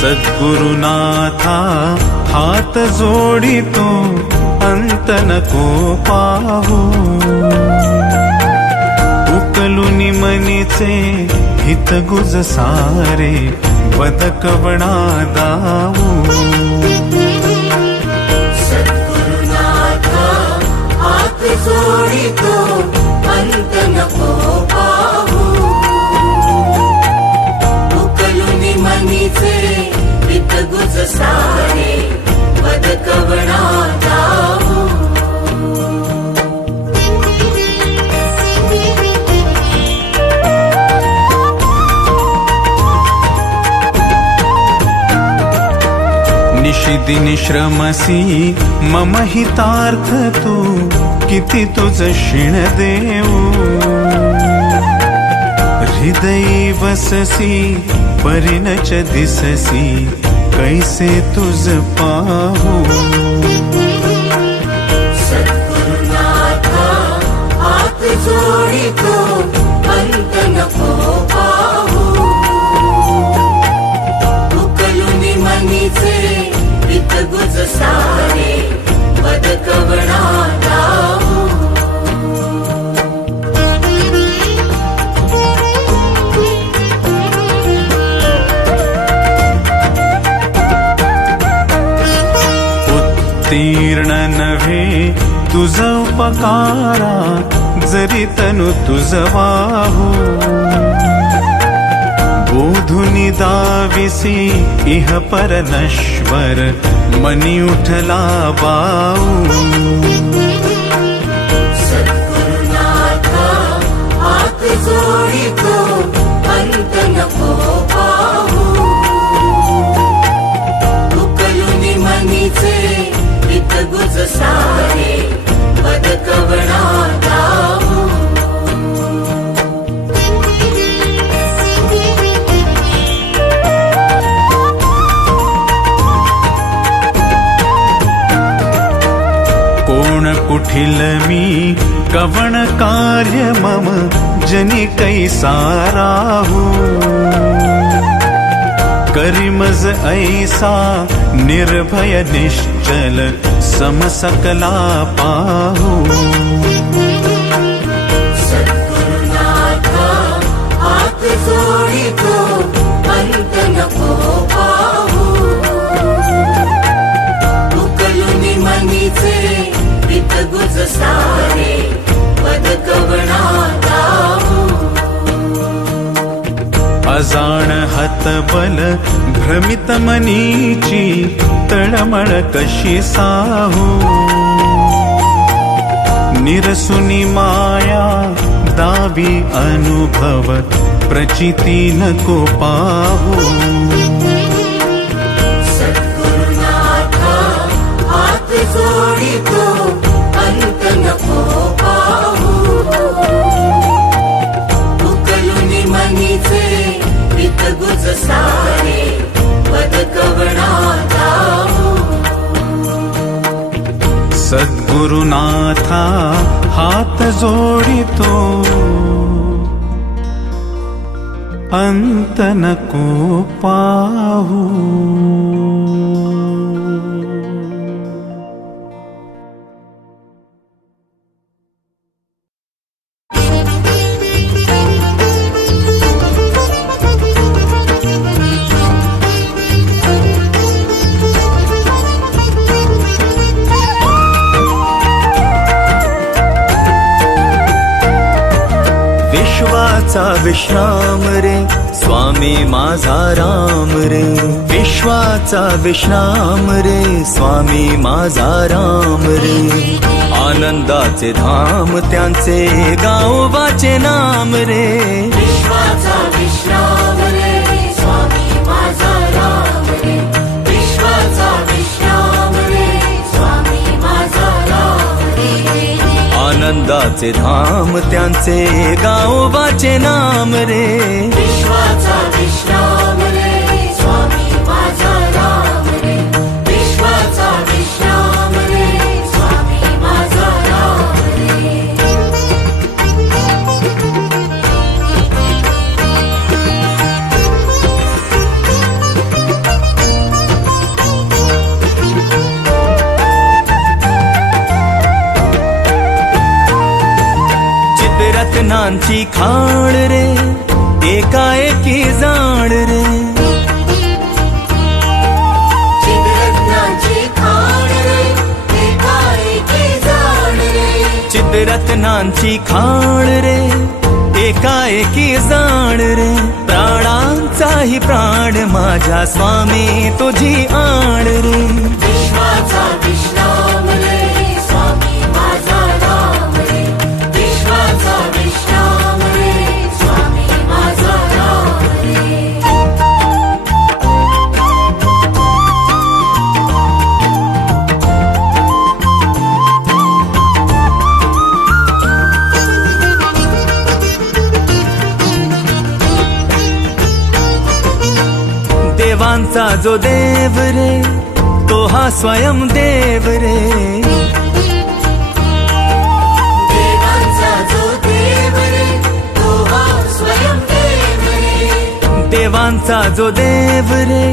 सद्गुरुनाथा हात जोडितो अंत नको पाहू उकलुनी मनीचे हित गुज सारे बदकवणा दाऊ सद्गुरुनाथा हात जोडितो अंत नको पाहू उकलुनी मनीचे हित गुज सारे बदकवणा दाऊ निशिदिनी श्रमसी मम हितार्थ तू किती तुझ शिण देऊ हृदयी वससी परिणच दिससी कैसे तुझ पाहू सद्गुरुनाथा हात जोडितो अंत नको पाहू उकलुनी मनीचे हित गुज सारे बदकवणा दाऊ उत्तीर्ण नव्हे तुझ उपकारा जरी तनु तुझ वाहू बोधुनी दाविसी इह पर नश्वर मनी उठला बाऊ सद्गुरुनाथा हात जोडितो अंत नको पाहू उकलुनी मनीचे हित गुज सारे बदकवणा दाऊ कोण कुठिल मी कवण कार्य मम जनी कैसा राहू करिमज ऐसा निर्भय निश्चल समसकला पाहू सद्गुरुनाथा हात जोडितो अंत नको पाहू उकलुनी मनीचे हित गुज सारे बदकवणा दाऊ अजाण हतबल भ्रमित मनीची तळमळ कशी साहू निरसुनी माया दावी अनुभव प्रचिती नको पाहू सद्गुरुनाथा हात जोडितो अंत नको पाहू उकलुनी मनीचे हित गुज सारे बदकवणा दाऊ सद्गुरुनाथा हात जोडितो अंत नको पाहू विश्वाचा विश्राम रे स्वामी माझा राम रे विश्वाचा विश्राम रे स्वामी माझा राम रे आनंदाचे धाम त्यांचे गावोबाचे नाम रे विश्वाचा विश्राम रे स्वामी माझा राम रे विश्वाचा विश्राम रे स्वामी माझा राम रे आनंदाचे धाम त्यांचे गावोबाचे नाम रे विश्वाचा विश्राम रे स्वामी माझा राम रे विश्वाचा विश्राम रे स्वामी माझा राम रे चिद्रत्नांची खाण रे एकाएकी जाण रे चिद्रत्नाची खाण रे एकाएकी जाण रे चिद्रत्नांची खाण रे एकाएकी जाण रे प्राणांचाही प्राण माझ्या स्वामी तुझी आण रे विश्वाचा विश्राम रे स्वामी माझा राम रे विश्वाचा विश्राम रे स्वामी माझा राम रे देवांचा जो देव रे तो हा स्वयं देव रे देवांचा जो देव रे तो हा स्वयं देव रे देवांचा जो देव रे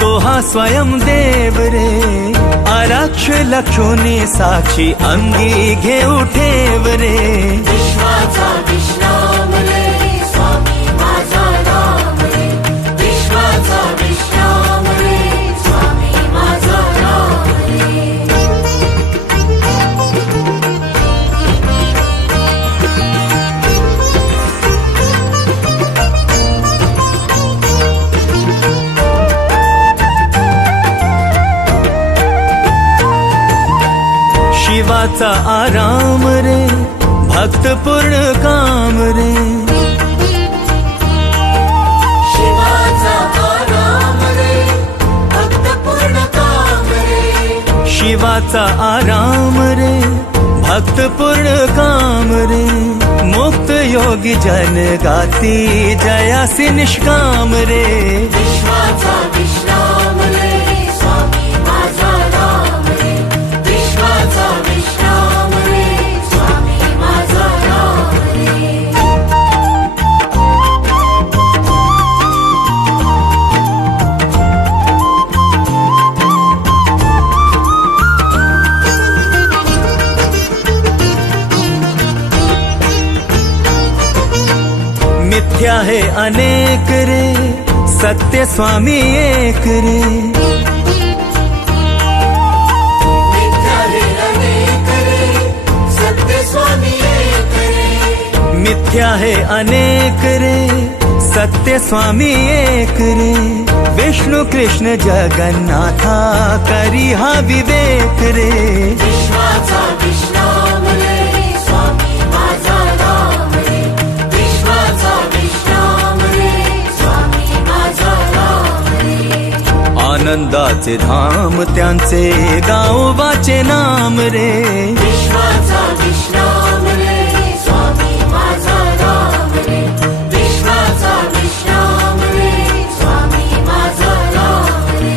तो हा स्वयं देव रे आरक्ष लक्षोनी साक्षी अंगी घेऊ ठेव रे विश्वाचा विश्राम रे स्वामी माझा राम रे विश्वाचा विश्राम रे स्वामी माझा राम रे शिवाचा आराम रे भक्त पूर्ण काम रे शिवाचा आराम रे भक्त पूर्ण काम रे शिवाचा आराम रे भक्त पूर्ण काम रे मुक्त योगी जन गाती जयासी निष्काम रे विश्वाचा विश्राम रे स्वामी माझा राम रे विश्वाचा विश्राम रे स्वामी माझा राम रे मिथ्या है अनेक रे सत्य स्वामी एक रे मिथ्या रे अनेक रे सत्य स्वामी एक रे मिथ्या है अनेक रे सत्य स्वामी एक रे विष्णु कृष्ण जगन्नाथा करी हा विवेक रे विश्वाचा विश्राम रे स्वामी माझा राम रे विश्वाचा विश्राम रे स्वामी माझा राम रे आनंदाचे धाम त्यांचे गावोबाचे नाम रे विश्वाचा विश्राम रे स्वामी माझा राम रे विश्वाचा विश्राम रे स्वामी माझा राम रे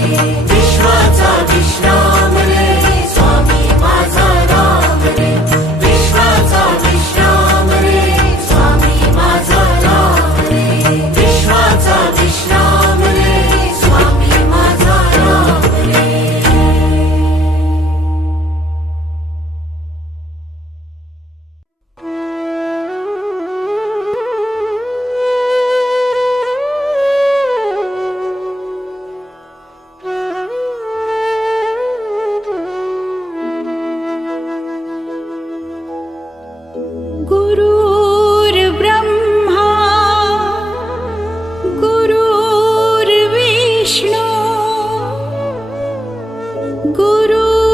विश्वाचा विश्राम रे स्वामी माझा राम रे विश्वाचा विश्राम रे स्वामी माझा राम रे विश्वाचा विश्राम रे स्वामी माझा राम रे गुरुर्ब्रह्मा गुरुर्विष्णु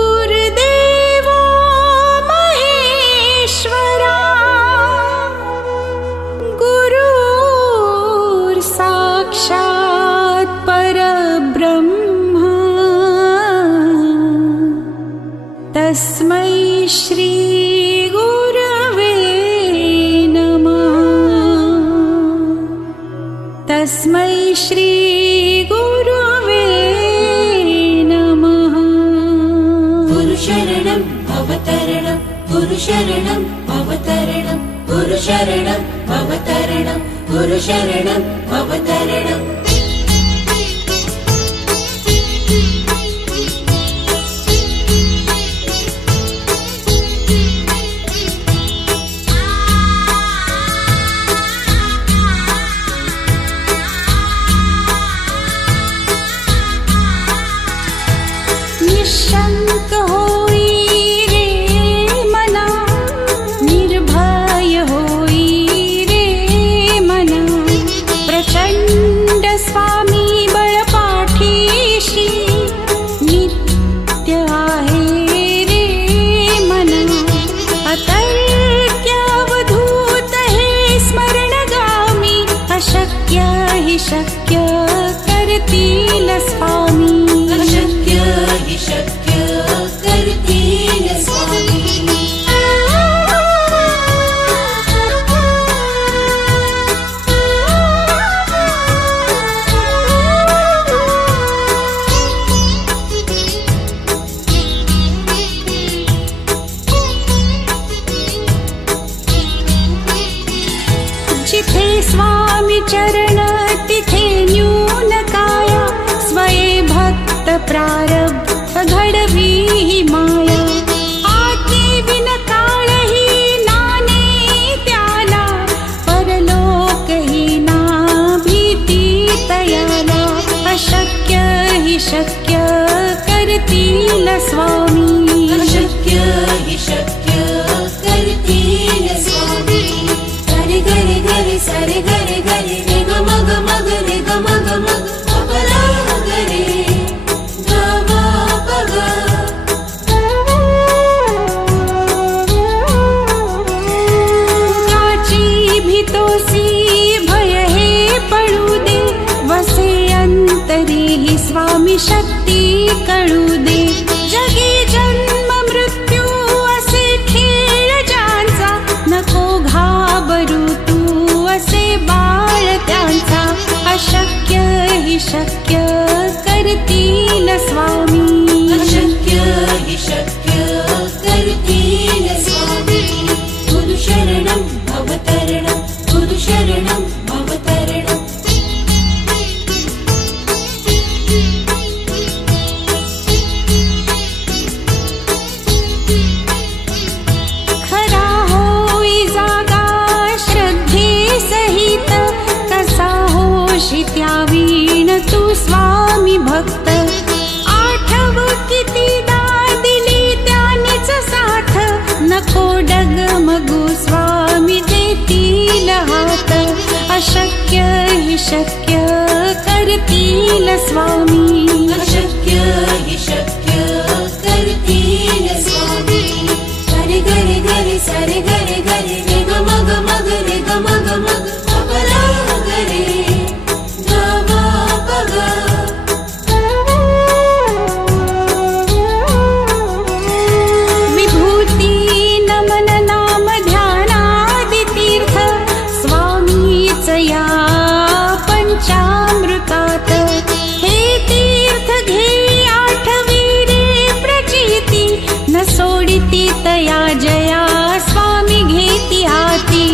गुरुर्देवो महेश्वरा गुरुर्साक्षात् परब्रह्मा तस्मै श्री गुरवे नमः तस्मै श्री गुरवे नमः गुरुशरणं भवतरणं गुरुशरणं भवतरणं गुरुशरणं भवतरणं गुरुशरणं भवतरणम् प्रारब्ध घडवी ही माया आज्ञे बिन काळही नाने त्याला परलोक ही ना भीती तयाला अशक्य ही शक्य करतील स्वामी अशक्य हि शक्य करतील स्वामी गरे गरे गरे सरे गरे गरे रे ग मग मग रे ग मग मग अपरा गरे ग मा पग काची भीतोसी भय हे पडू दे वसे अंतरी ही स्वामी शक्ती कळू दे जगी जन्म मृत्यू असे खेळ ज्यांचा नको घाबरू तू असे बाळ त्यांचा अशक्य ही शक्य करतील स्वामी अशक्य हि शक्य करतील स्वामी गुरु शरणं भवतरणं गुरु शरणं भवतरणं खरा होई जागा श्रद्धे सहित कसा होशी त्यावीण तू स्वामी भक्त आठव कितीदा दिली त्यानेच साथ नको डगमगू स्वामी देतील हात अशक्य ही शक्य करतील स्वामी अशक्य हि शक्य करतील स्वामी गरे गरे गरे सरे गरे गरे रे ग मग मग रे ग मग मग अपरा गरे ग मा पग विभूती नमन नाम ध्यानादि तीर्थ स्वामीच या पंचामृतात हे तीर्थ घे आठवी रे प्रचिती न सोडिती तया जया स्वामी घेती हाती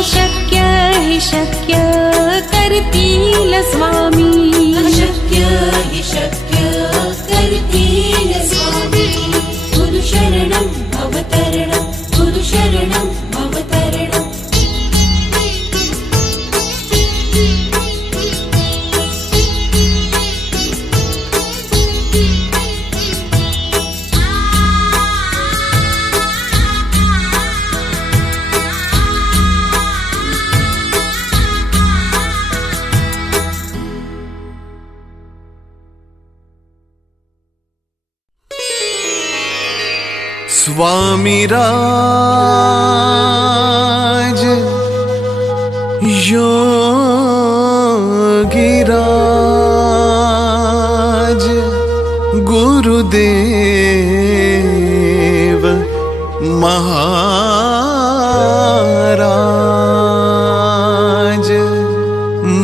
अशक्य हि शक्य करतील स्वामी अशक्य हि शक्य करतील स्वामी गुरु शरणं भवतरणं गुरु शरणं भवतरणं स्वामी राज योगिराज गुरुदेव महाराज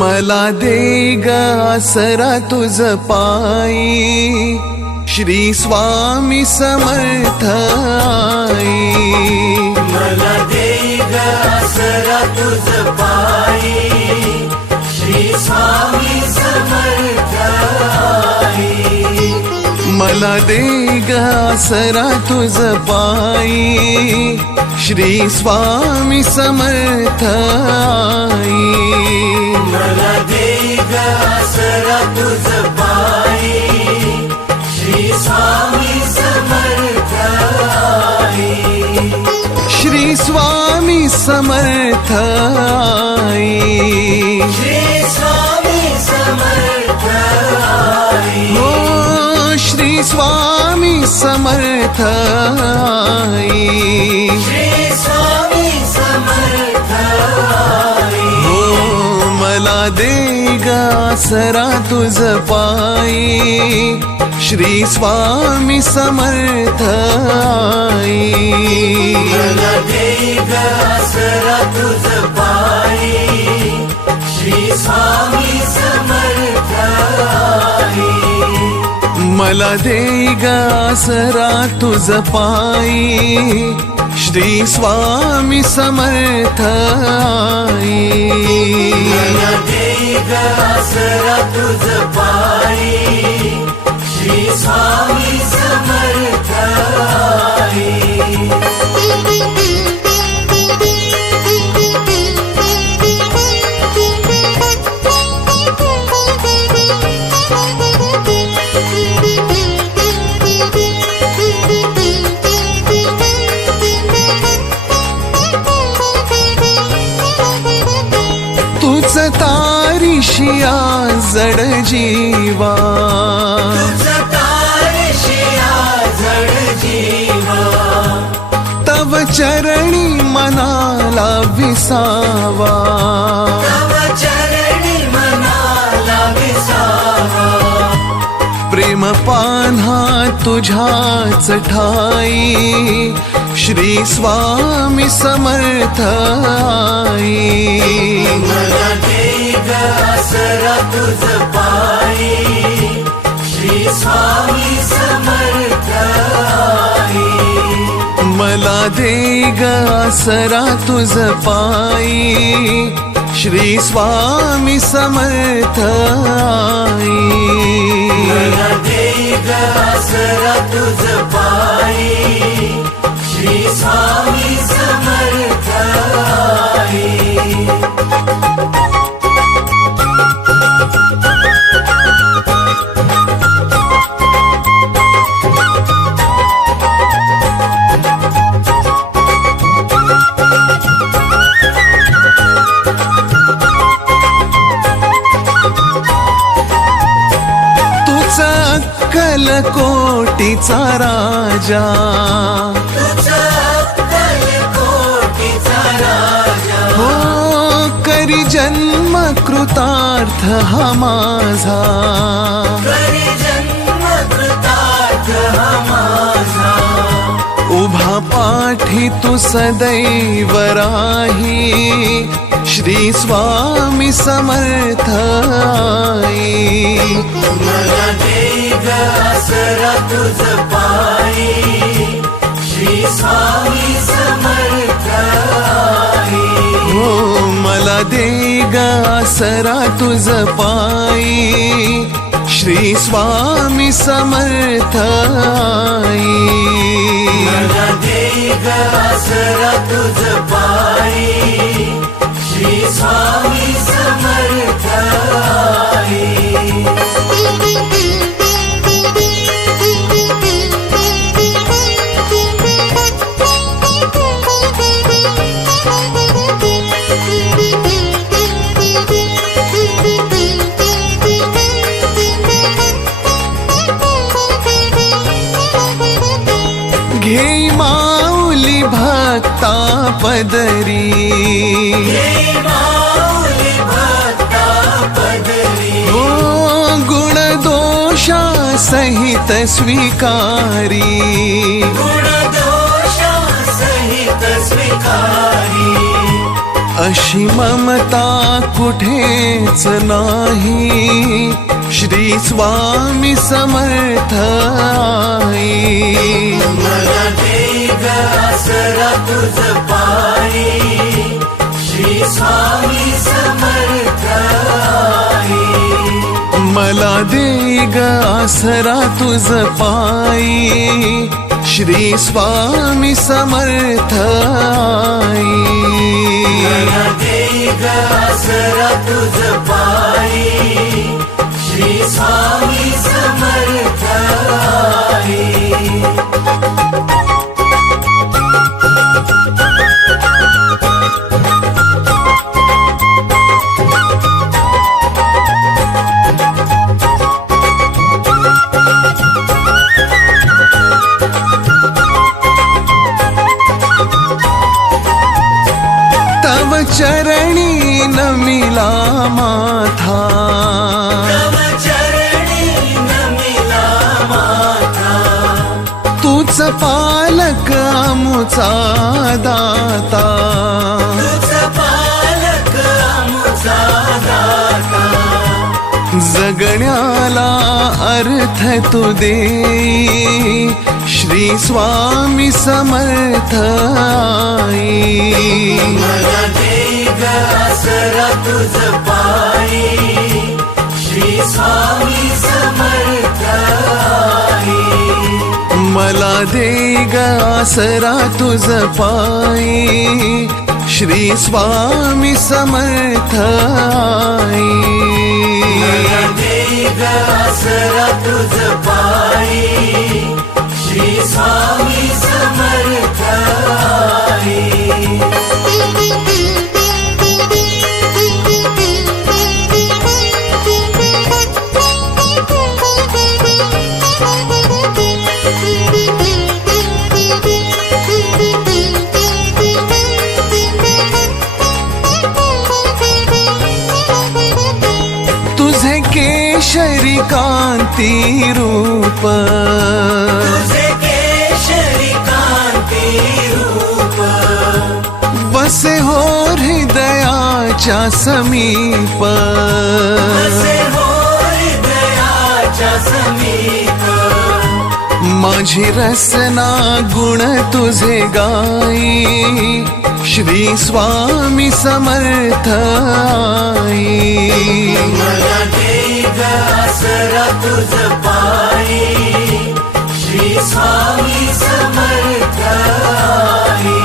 मला दे ग आसरा तुझ पायी श्री स्वामी समर्थ आई मला दे ग आसरा तुझ पायी श्री स्वामी समर्थ आई मला दे ग आसरा तुझ पायी श्री स्वामी समर्थ आई मला दे ग आसरा तुझ पायी श्री स्वामी समर्थ आई श्री स्वामी समर्थ आई श्री स्वामी समर्थ आई हो श्री स्वामी समर्थ आई श्री स्वामी समर्थ आई हो मला दे ग आसरा तुझ पायी श्री स्वामी समर्थ आई मला दे ग आसरा तुझ पायी श्री स्वामी समर्थ आई मला दे ग आसरा तुझ पायी श्री स्वामी समर्थ आई मला दे ग आसरा तुझ पायी श्री स्वामी समर्थ आई। तुझ तारीशिया जड जीवा, तव चरणी मनाला विसावा, प्रेम पान्हा तुझ्याच ठाई, श्री स्वामी समर्थ आई। मला दे ग आसरा तुझ पायी, श्री स्वामी समर्थ आई। मला दे ग आसरा तुझ पायी, श्री स्वामी समर्थ आई। मला दे ग आसरा तुझ पायी, श्री स्वामी समर्थ आई। कोटीचा राजा, हो करी जन्म कृतार्थ हा माझा, उभा पाठी तू सदैव राही, श्री स्वामी समर्थ आई। मला दे ग आसरा तुझ पायी, श्री स्वामी समर्थ आई। हो मला दे ग आसरा तुझ पायी, श्री स्वामी समर्थ आई। मला दे ग आसरा तुझ पायी, श्री स्वामी समर्थ आई। घे माऊली भक्ता पदरी, हो गुण दोषा सहित स्वीकारी, अशी ममता कुठेच नाही, श्री स्वामी समर्थ आई। मला दे ग आसरा तुझ पायी, श्री स्वामी समर्थ आई। मला दे ग आसरा तुझ पायी, श्री स्वामी समर्थ आई। मला दे ग आसरा तुझ पायी, श्री स्वामी समर्थ आई। तव चरणी नमिला माथा, तूच पालक आमुचा दाता, जगण्याला अर्थ तू दे, श्री स्वामी समर्थ आई। मला दे ग आसरा तुझ पायी, श्री स्वामी समर्थ आसरा तुझ पायी श्री स्वामी समर्थ आई. आसरा तुझ पायी श्री स्वामी समर्थ आई. तुझे केशरी कांती रूप, तुझे केशरी कांती रूप, वसे हो हृदयाच्या समीप. वसे हो हृदयाच्या समीप. माझी रसना गुण तुझे गाई श्री स्वामी समर्थ आई. मला दे ग आसरा तुझ पायी श्री स्वामी समर्थ आई.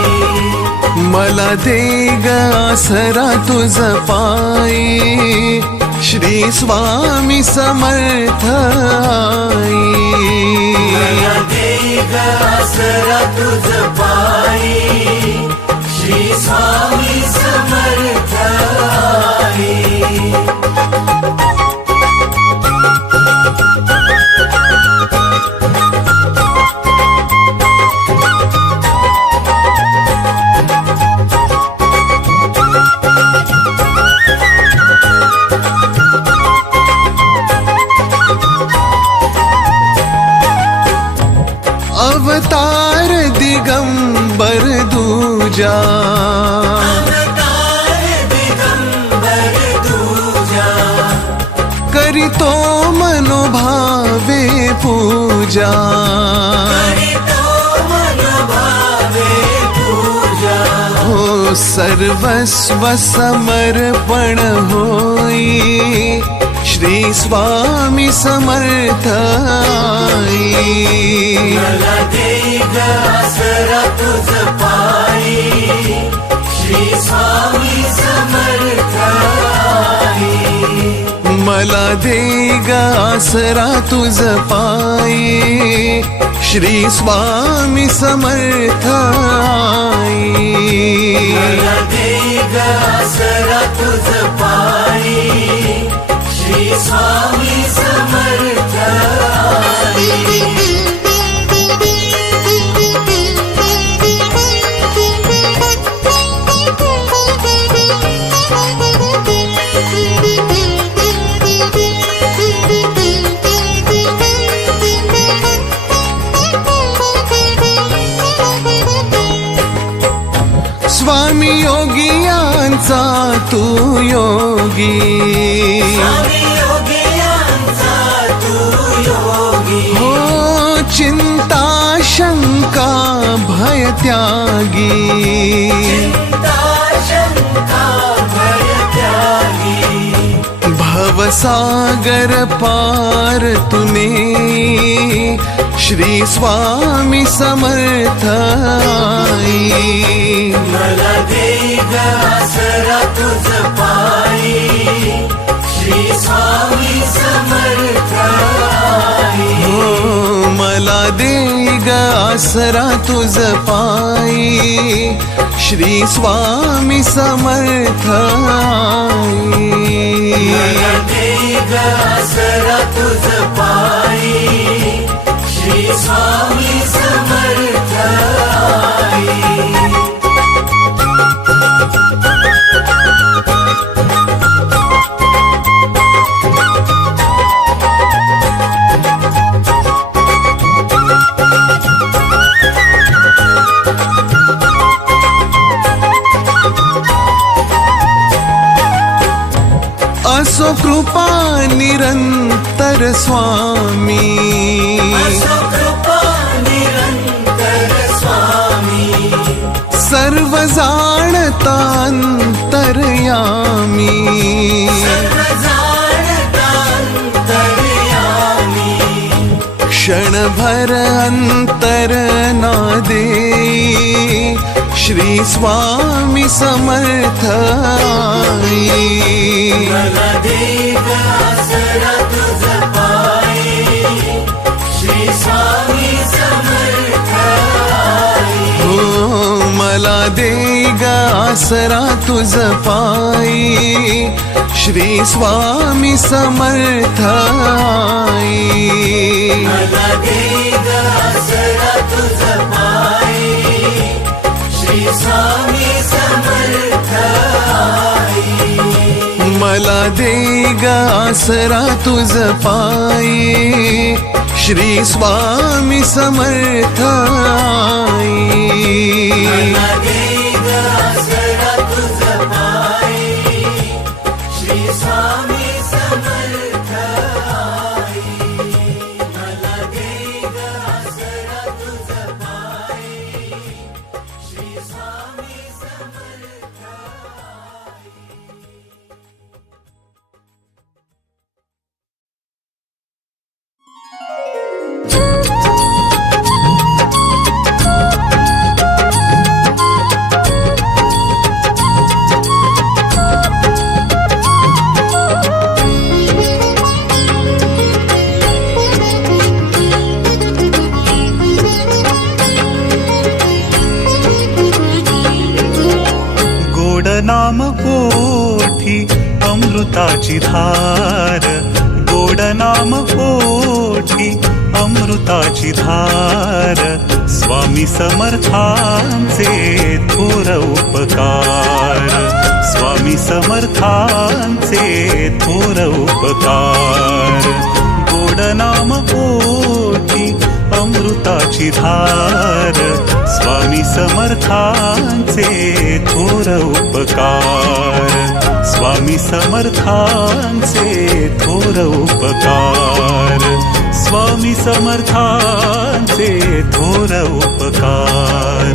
मला दे ग आसरा तुझ पायी श्री स्वामी समर्थ आई. मला दे ग आसरा तुझ पायी श्री स्वामी समर्थ आई. अवतार दिगंबर दूजा, अवतार दिगंबर दूजा, करितो मनोभावे पूजा. करितो मनोभावे पूजा. हो सर्वस्व समर्पण होई श्री स्वामी समर्थ आई. मला दे ग आसरा तुझ पायी श्री स्वामी समर्थ आई. मला दे ग आसरा तुझ पायी श्री स्वामी समर्थ आई. मला दे ग आसरा तुझ पायी श्री स्वामी समर्थ आई. स्वामी योगियांचा तू योगी, स्वामी योगियांचा तू योगी. हो चिंता शंका भय त्यागी. चिंता शंका भय त्यागी. भवसागर पार तूने श्री स्वामी समर्थ आई. मला दे ग आसरा तुझ पायी श्री स्वामी समर्थ आई. हो मला दे ग आसरा तुझ पायी श्री स्वामी समर्थ आई. मला दे ग आसरा तुझ पायी श्री स्वामी समर्थ आई. असो कृपा निरंतर स्वामी, असो कृपा निरंतर स्वामी. सर्व जाणता अंतर्यामी. सर्व जाणता अंतर्यामी. क्षणभर अंतर ना देई श्री स्वामी समर्थ आई. मला दे ग आसरा तुझ पायी, श्री स्वामी समर्थ आई. हो मला दे ग आसरा तुझ पायी श्री स्वामी समर्थ आई. मला दे ग आसरा तुझ पायी, श्री स्वामी समर्थ आई. मला दे ग आसरा तुझ पायी श्री स्वामी समर्थ आई. मला दे ग आसरा तुझ पायी, श्री स्वामी समर्थ आई. मला दे ग आसरा तुझ पायी, श्री स्वामी समर्थ आई. गोड नाम ओठी अमृताची धार, गोड नाम ओठी अमृताची धार. स्वामी समर्थांचे थोर उपकार, स्वामी समर्थांचे थोर उपकार. गोड नाम ओठी अमृताची धार, स्वामी समर्थांचे थोर उपकार, स्वामी समर्थांचे थोर उपकार, स्वामी समर्थांचे थोर उपकार.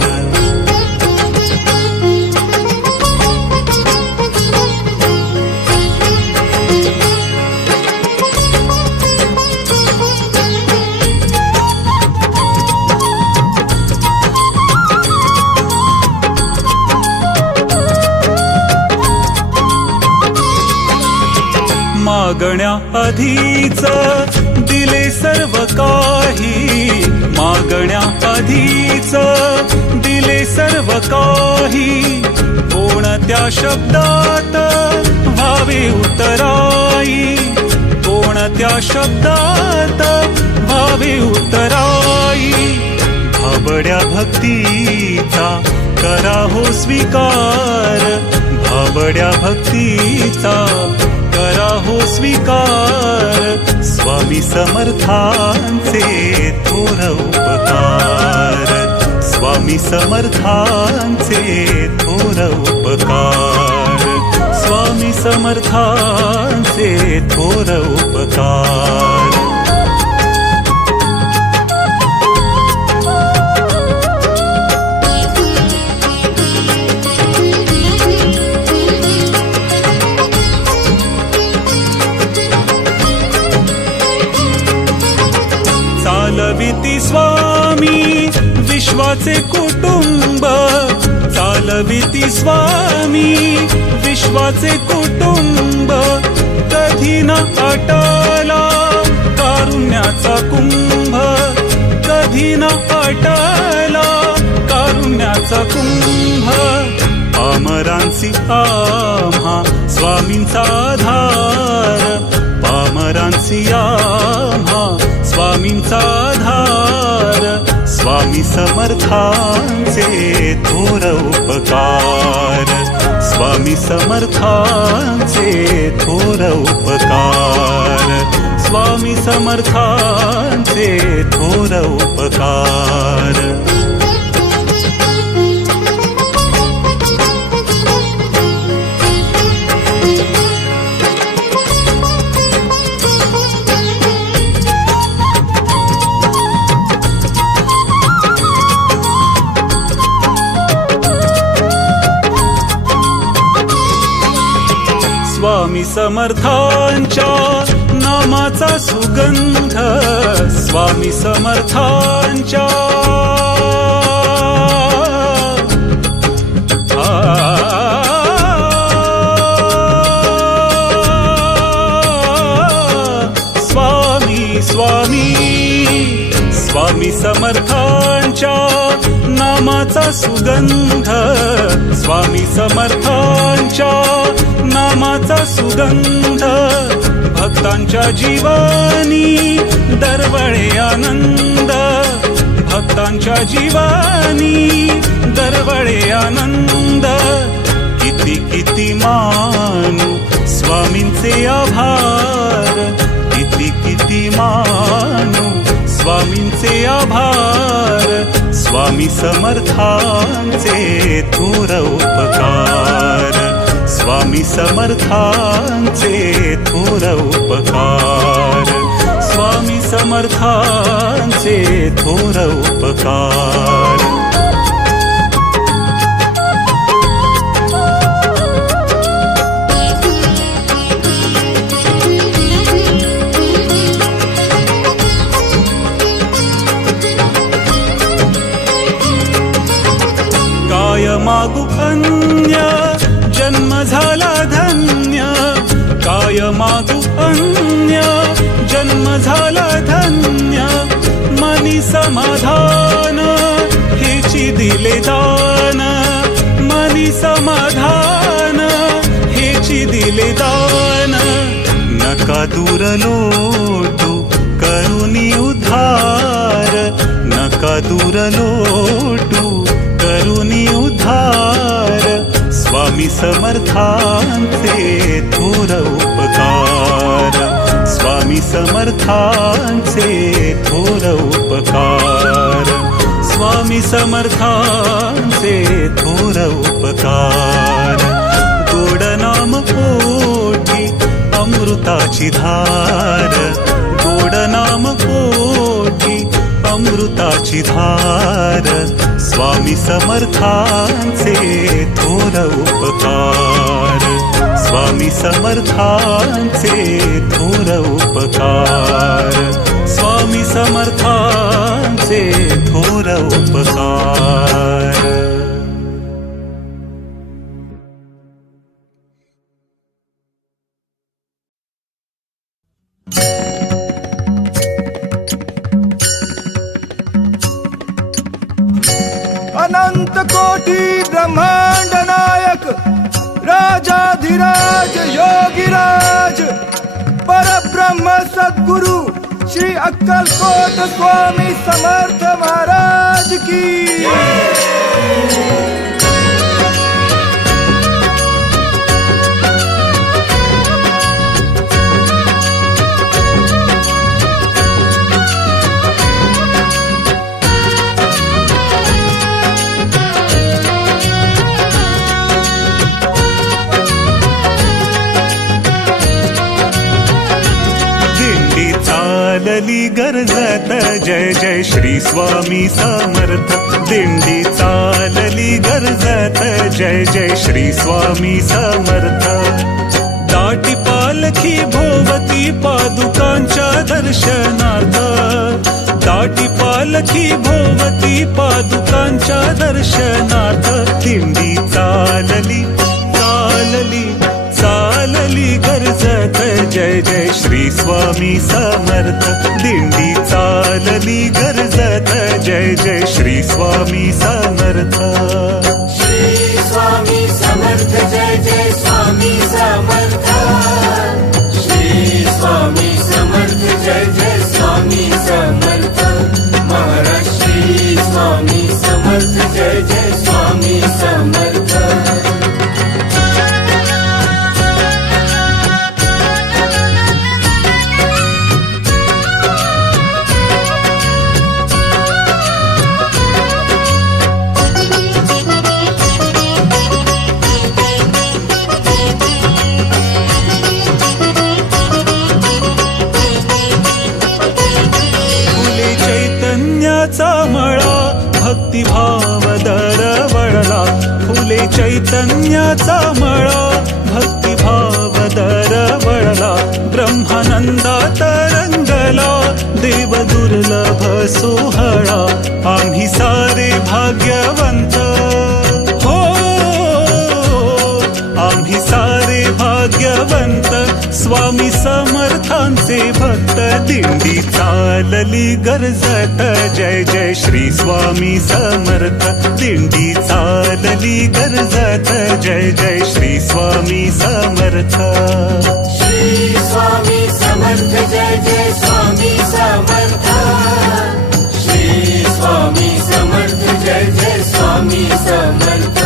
मागण्या आधीच दिले सर्व काही, मागण्या आधीच दिले सर्व काही. कोणत्या शब्दात व्हावे उतराई, कोणत्या शब्दात व्हावे उतराई. भाबड्या भक्तीचा करा हो स्वीकार, भाबड्या भक्तीचा करा हो स्वीकार. स्वामी समर्थांचे थोर उपकार, स्वामी समर्थांचे थोर उपकार, स्वामी समर्थांचे थोर उपकार. चालविती स्वामी विश्वाचे कुटुंब, चालविती स्वामी विश्वाचे कुटुंब. कधी न आटला कारुण्याचा कुंभ, कधी न आटला कारुण्याचा कुंभ. पामरांसी आम्हा स्वामींचा आधार, पामरांसी आम्हा स्वामींचा आधार. स्वामी समर्थांचे थोर उपकार, स्वामी समर्थांचे थोर उपकार, स्वामी समर्थांचे थोर उपकार. स्वामी समर्थांच्या नामाचा सुगंध, स्वामी समर्थांच्या स्वामी समर्थांच्या नामाचा सुगंध स्वामी समर्थांच्या नामाचा सुगंध भक्तांच्या जीवानी दरवळे आनंद भक्तांच्या जीवानी दरवळे आनंद किती किती मानू स्वामींचे आभार किती किती मानू स्वामींचे आभार स्वामी समर्थांचे थोर उपकार स्वामी समर्थांचे थोर उपकार स्वामी समर्थांचे थोर उपकार मागू अन्य जन्म झाला धन्य काय मागू अन्य जन्म झाला धन्य मनी समाधान हेची दिले दान मनी समाधान हेची दिले दान नका दूर लोटू करुणी उद्धार नका दूर लोटू करुणी उद्धार स्वामी समर्थांचे थोर उपकार स्वामी समर्थांचे थोर उपकार स्वामी समर्थांचे थोर उपकार गोड नाम पोटी अमृताची धार गोड नाम पोटी अमृताची धार स्वामी समर्थांचे थोर उपकार स्वामी समर्थांचे थोर उपकार स्वामी समर्थांचे थोर उपकार अनंत कोटी ब्रह्मांड नायक राजाधिराज योगीराज परब्रह्म सद्गुरु श्री अक्कलकोट स्वामी समर्थ महाराज की चालली गर्जत जय जय श्री स्वामी समर्थ दिंडी चालली गर्जत जय जय श्री स्वामी समर्थ दाटी पालखी भोवती पादुकांच्या दर्शनार्थ दाटी पालखी भोवती पादुकांच्या दर्शनार्थ दिंडी चालली चालली चालली गर्जत जय जय श्री स्वामी समर्थ दिंडी चालली गर्जत जय जय श्री स्वामी समर्थ श्री स्वामी समर्थ जय जय स्वामी समर्थ श्री स्वामी समर्थ जय जय स्वामी समर्थ महाराज श्री स्वामी समर्थ जय जय स्वामी समर्थ भक्तिभाव दरवळला फुले चैतन्याचा मळा भक्तिभाव दरवळला ब्रह्मानंदा तरंगला देव दुर्लभ सोहळा आम्ही सारे भाग्यवंत हो, आम्ही सारे भाग्यवंत स्वामी समर्थांचे भक्त. दिंडी चालली गर्जत जय जय श्री स्वामी समर्थ. दिंडी चालली गर्जत जय जय श्री स्वामी समर्थ. श्री स्वामी समर्थ जय जय स्वामी समर्थ. श्री स्वामी समर्थ जय जय स्वामी समर्थ.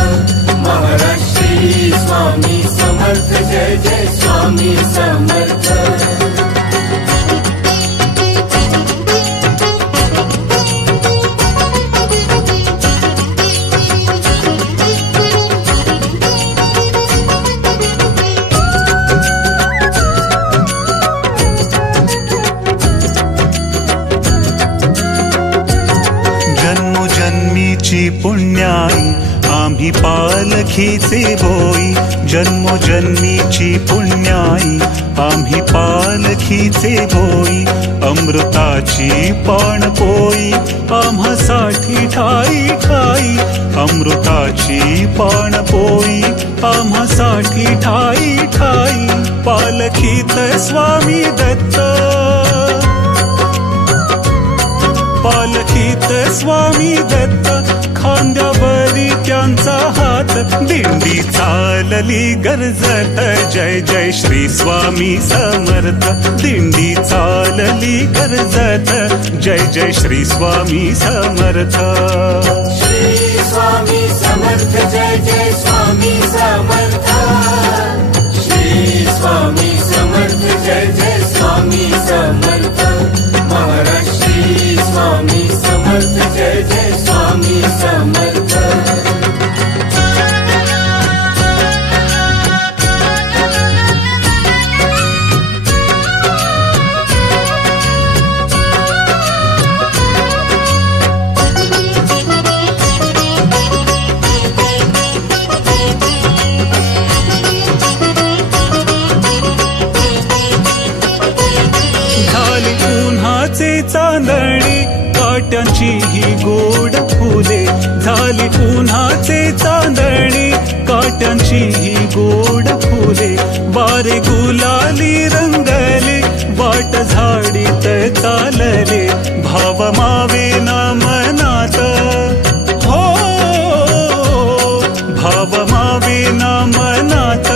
महाराज श्री स्वामी समर्थ जय जय स्वामी समर्थ. जन्मोजन्मीची पुण्याई आम्ही पालखीचे बोई. जन्मोजन्मीची पुण्याई आम्ही पालखीचे बोई. अमृताची पाणपोई आम्हासाठी ठाई ठाई. अमृताची पाणपोई आम्हासाठी ठाई ठाई. पालखीत स्वामी दत्त, पालखीत स्वामी दत्त, खांद्यावरी त्यांचा हात. दिंडी चालली गर्जत जय जय श्री स्वामी समर्थ. दिंडी चालली गर्जत जय जय श्री स्वामी समर्थ. श्री स्वामी समर्थ जय जय स्वामी समर्थ. श्री स्वामी समर्थ जय जय स्वामी समर्थ. महाराज श्री स्वामी समर्थ जय जय स्वामी समर्थ. झाली उन्हाचे चांदणी काट्यांची ही गोड फुले. झाली उन्हाचे चांदणी काट्यांची ही गोड फुले. वारे गुलाली रंगले वाट झाडीत चालले. भाव मावे ना मनात हो, भाव मावे ना मनात.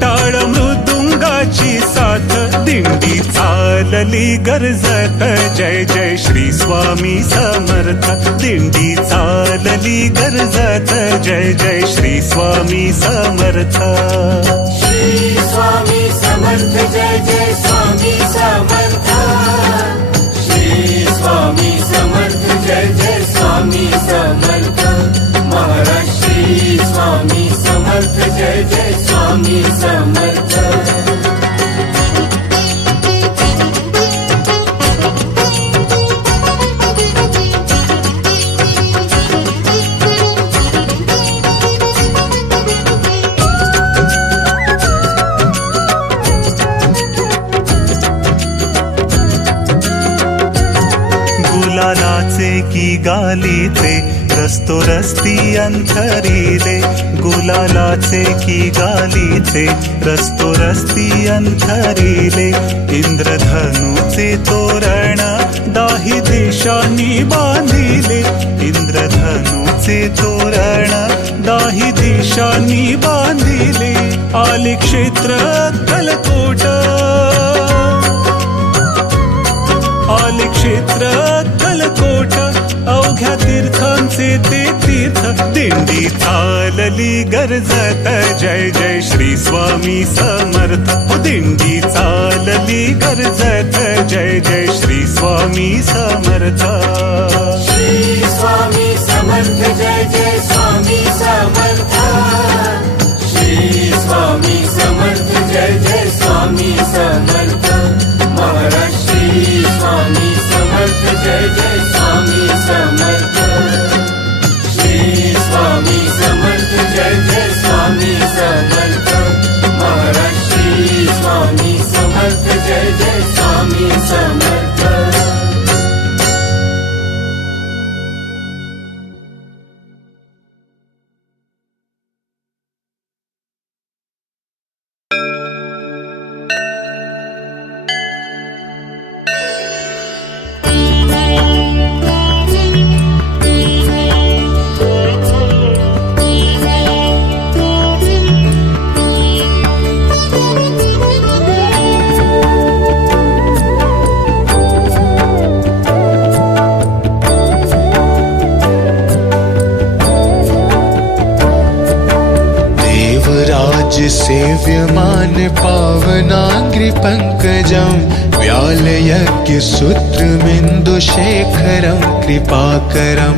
टाळ मृदुंगाची साथ. दिंडी चालली गर्जत जय जय श्री स्वामी समर्थ. दिंडी चालली गर्जत जय जय श्री स्वामी समर्थ. श्री स्वामी समर्थ जय जय स्वामी समर्थ. श्री स्वामी समर्थ जय जय स्वामी समर्थ. महाराज श्री स्वामी समर्थ जय जय स्वामी समर्थ. गुलालाचे की गालीचे रस्तो रस्ती अंथरिले. गुलालाचे की गालीचे रस्तो रस्ती अंथरिले. इंद्रधनुचे तोरण दाही दिशांनी बांधिले. इंद्रधनुचे तोरण दाही दिशांनी बांधिले. आले क्षेत्र अक्कलकोट, आले क्षेत्र अक्कलकोट. अवघ्या तीर्थांचे ते तीर्थ. दिंडी चालली गर्जत जय जय श्री स्वामी समर्थ. दिंडी चालली गर्जत जय जय श्री स्वामी समर्थ. श्री स्वामी समर्थ जय जय स्वामी समर्थ. श्री स्वामी समर्थ जय जय स्वामी समर्थ. महाराज श्री स्वामी समर्थ जय जय स्वामी समर्थ. श्री स्वामी समर्थ जय जय स्वामी समर्थ. महाराज श्री स्वामी समर्थ जय जय स्वामी समर्थ. सेव्यमान पावनाङ्घ्रि पङ्कजं व्यालयज्ञसूत्रमिन्दुशेखरं कृपाकरं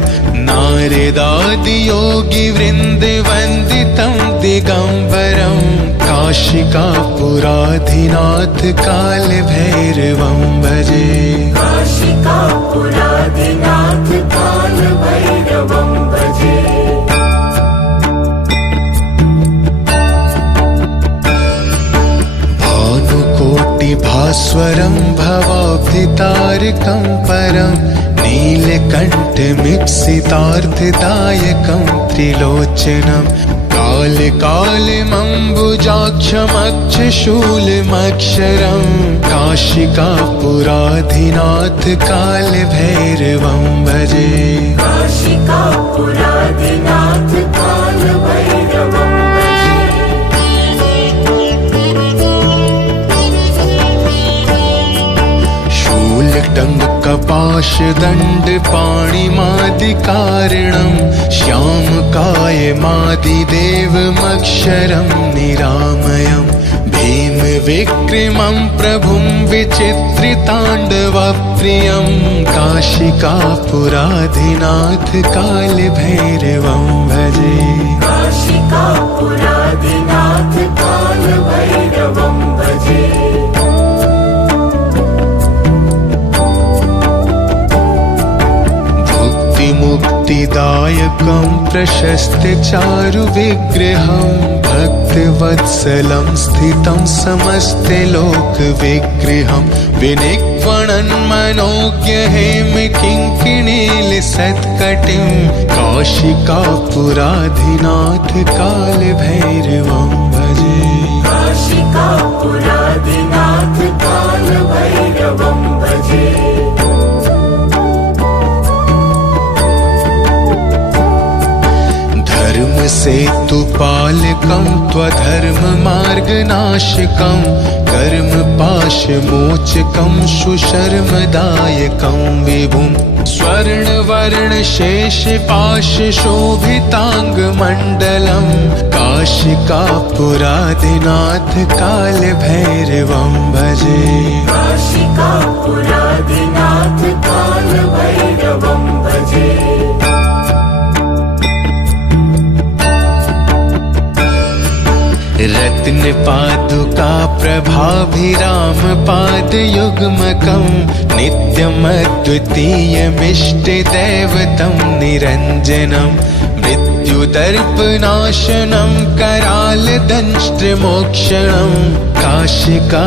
नारदादियोगिवृन्दवन्दितं दिगम्बरं काशिकापुराधिनाथ कालभैरवं भजे। काशिकापुराधिनाथ कालभैरवं भजे। भास्वरं भवाब्धितारकं परं नीलकण्ठमीप्सितार्थदायकं त्रिलोचनं कालकालमम्बुजाक्षमक्षशूलमक्षरं काशिकापुराधिनाथ कालभैरवं भजे। काशिकापुराधिनाथ कालभैरवं टङ्कपाशदण्डपाणिमादिकारणं श्यामकायमादिदेवमक्षरं निरामयं भीमविक्रमं प्रभुं विचित्रिताण्डवप्रियं काशिकापुराधिनाथ कालभैरवं भजे। काशिकापुराधिनाथ कालभैरवं भजे। मुक्तिदायकं प्रशस्तचारुविग्रहं भक्तवत्सलं स्थितं समस्तलोकविग्रहं विनिक्वणन्मनोज्ञहेमकिङ्किणीलसत्कटिं काशिकापुराधिनाथ कालभैरवं भजे। काशिकापुराधिनाथ कालभैरवं भजे। सेतुपालकं त्वधर्ममार्गनाशकं कर्मपाशमोचकं सुशर्मदायकं विभुं स्वर्णवर्णशेषपाशशोभिताङ्गमण्डलं काशिकापुराधिनाथ कालभैरवं भजे। काशिकापुराधिनाथ कालभैरवं भजे। रत्नपादुका प्रभाभिराम पादयुग्मकं नित्यमद्वितीयमिष्टदैवतं निरञ्जनं मृत्युदर्पनाशनं करालदंष्ट्रमोक्षणं काशिकापुराधिनाथ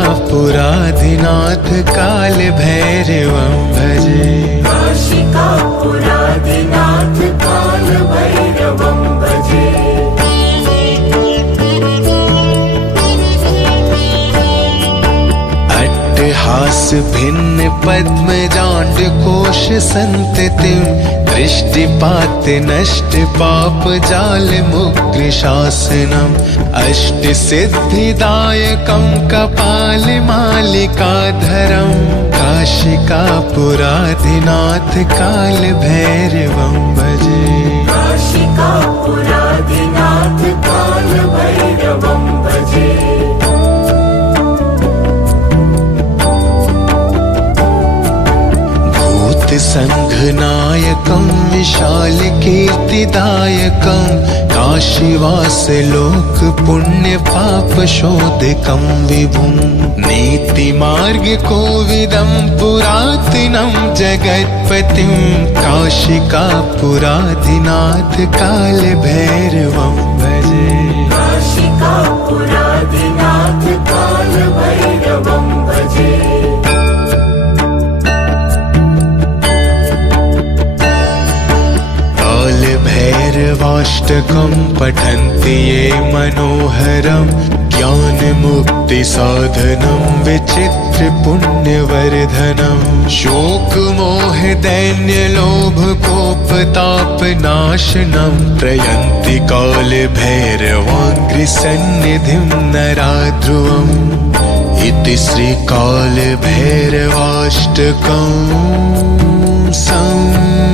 कालभैरवं भजे। काशिकापुराधिनाथ कालभैरवं भजे। हास भिन्न पद्मजाण्डकोश संततिं दृष्टिपात नष्ट पाप जाल मुग्रशासनम् अष्ट सिद्धिदायकं कपाल मालिकाधरं काशिकापुराधिनाथ कालभैरवं भजे। काशिकापुराधिनाथ कालभैरवं भजे। संघनायकं विशालकीर्तिदायकं काशीवासलोक पुण्यपापशोधकं विभुं नीतिमार्गकोविदं पुरातनं जगत्पतिं काशिकापुराधिनाथ कालभैरवं भजे। काशिकापुराधिनाथ कालभैरवं भजे। भैरवाष्टकं पठन्ति ये मनोहरं ज्ञानमुक्तिसाधनं विचित्रपुण्यवर्धनं शोकमोहदैन्यलोभकोपतापनाशनं प्रयन्ति कालभैरवाङ्घ्रिसन्निधिं नराध्रुवम् इति श्रीकालभैरवाष्टकं सम्पूर्णम्।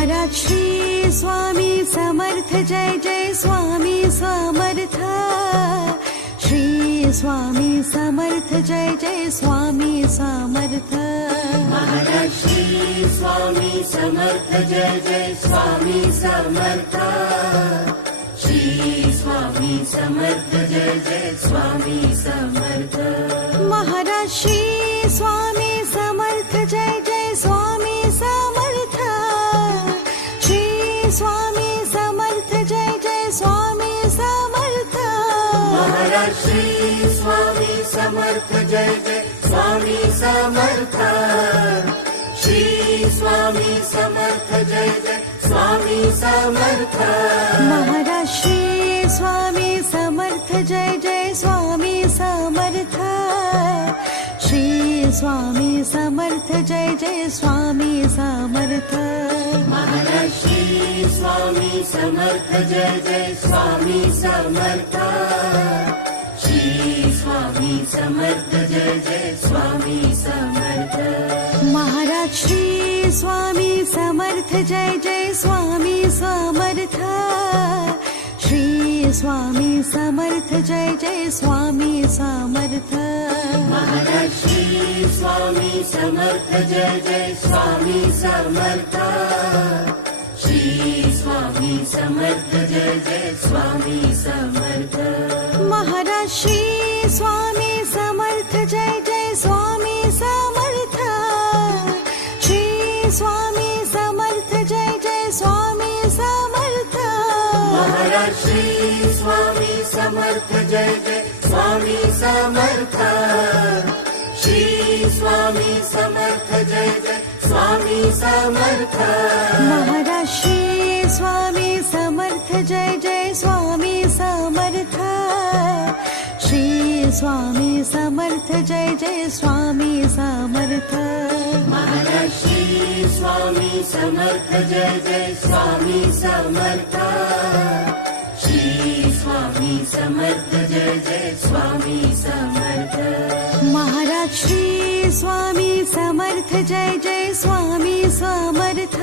महाराज श्री स्वामी समर्थ जय जय स्वामी समर्थ श्री स्वामी समर्थ जय जय स्वामी समर्थ महाराज श्री स्वामी समर्थ जय जय स्वामी समर्थ श्री स्वामी समर्थ जय जय स्वामी समर्थ महाराज श्री स्वामी समर्थ जय जय स्वामी समर्थ श्री स्वामी समर्थ जय जय स्वामी समर्थ महाराज श्री स्वामी समर्थ जय जय स्वामी समर्थ श्री स्वामी समर्थ जय जय स्वामी समर्थ महाराज श्री स्वामी समर्थ जय जय स्वामी समर्थ श्री स्वामी समर्थ जय जय स्वामी समर्थ महाराज श्री स्वामी समर्थ जय जय स्वामी समर्थ श्री स्वामी समर्थ जय जय स्वामी समर्थ महाराज श्री स्वामी समर्थ जय जय स्वामी समर्थ श्री स्वामी समर्थ जय जय स्वामी समर्थ महाराज श्री स्वामी समर्थ जय जय स्वामी समर्थ श्री स्वामी समर्थ जय जय स्वामी समर्थ महाराज श्री स्वामी समर्थ जय जय स्वामी समर्थ श्री स्वामी समर्थ जय जय स्वामी समर्थ महाराज श्री स्वामी समर्थ जय जय स्वामी समर्थ श्री स्वामी समर्थ जय जय स्वामी समर्थ महाराज श्री स्वामी समर्थ जय जय स्वामी समर्थ श्री स्वामी समर्थ जय जय स्वामी समर्थ महाराज श्री स्वामी समर्थ जय जय स्वामी समर्थ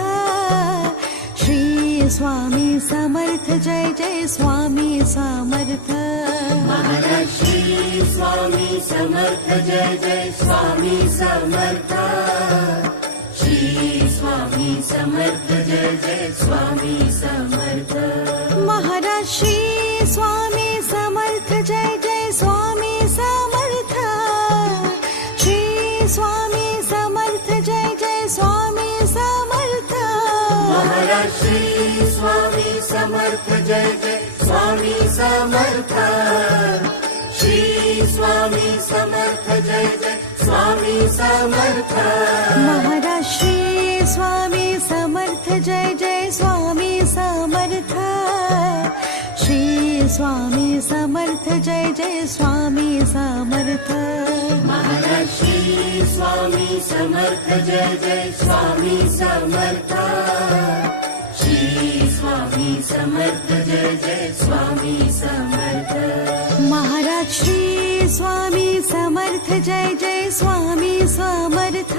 श्री स्वामी समर्थ जय जय स्वामी समर्थ महाराज श्री स्वामी समर्थ जय जय स्वामी समर्थ श्री स्वामी समर्थ जय जय स्वामी समर्थ महाराज श्री स्वामी समर्थ जय जय स्वामी समर्थ श्री स्वामी समर्थ जय जय स्वामी समर्थ महाराज श्री स्वामी समर्थ जय जय स्वामी समर्थ श्री स्वामी समर्थ जय जय स्वामी समर्थ महाराज श्री स्वामी समर्थ जय जय स्वामी समर्थ श्री स्वामी समर्थ जय जय स्वामी समर्थ महाराज श्री स्वामी समर्थ जय जय स्वामी समर्थ श्री स्वामी समर्थ जय जय स्वामी समर्थ महाराज श्री स्वामी समर्थ जय जय स्वामी समर्थ श्री स्वामी समर्थ जय जय स्वामी समर्थ महाराज श्री स्वामी समर्थ जय जय स्वामी समर्थ